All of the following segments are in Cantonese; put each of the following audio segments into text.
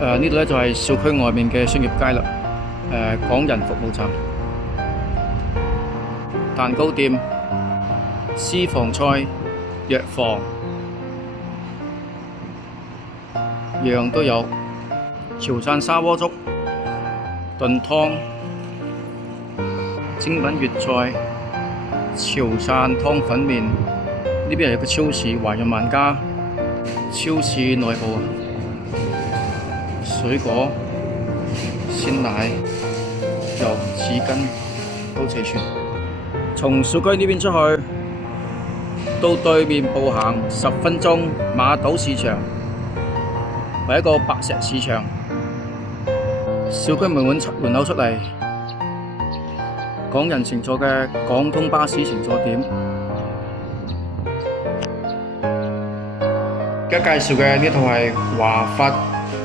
呢度咧就係小區外面嘅商業街啦。港人服務站、蛋糕店、私房菜、藥房，樣樣都有。潮汕砂鍋粥、燉湯、精品粵菜、潮汕湯粉麵。呢邊係一個超市，華潤萬家。超市內部水果、鮮奶、油、紙巾都齊全。從小區呢邊出去，到對面步行10分鐘，馬島市場係一個白石市場。小區門口出嚟，港人乘坐嘅廣東巴士乘坐點。而家介紹嘅呢套係華發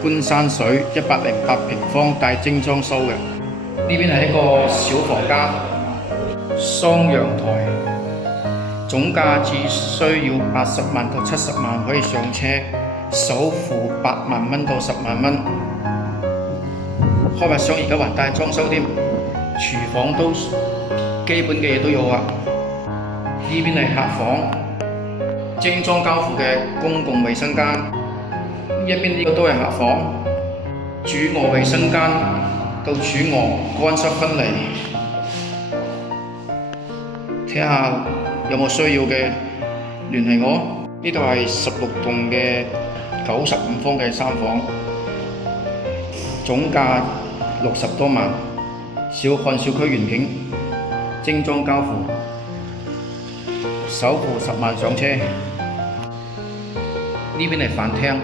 觀山水108平方帶精裝修嘅。呢邊係一個小房間，雙陽台，總價只需要80萬到70萬可以上車，首付8萬蚊到10萬蚊。開發商而家還帶裝修添，廚房都基本嘅嘢都有啊。呢邊係客房，精裝交付嘅公共衛生間。呢一邊呢個都係客房，主臥衛生間到主臥乾濕分離。睇下有冇需要嘅聯繫我。呢度係16棟嘅95方嘅3房，總價60多萬。看小區遠景，精裝交付，首付10萬上車。呢邊係飯廳，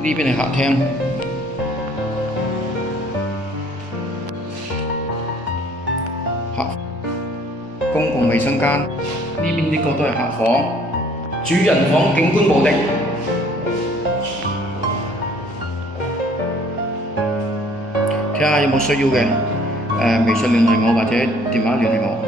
呢邊係客廳。公共衛生間，呢邊呢個都係客房，主人房景觀無敵。睇下有冇需要嘅，微信聯繫我或者電話聯繫我。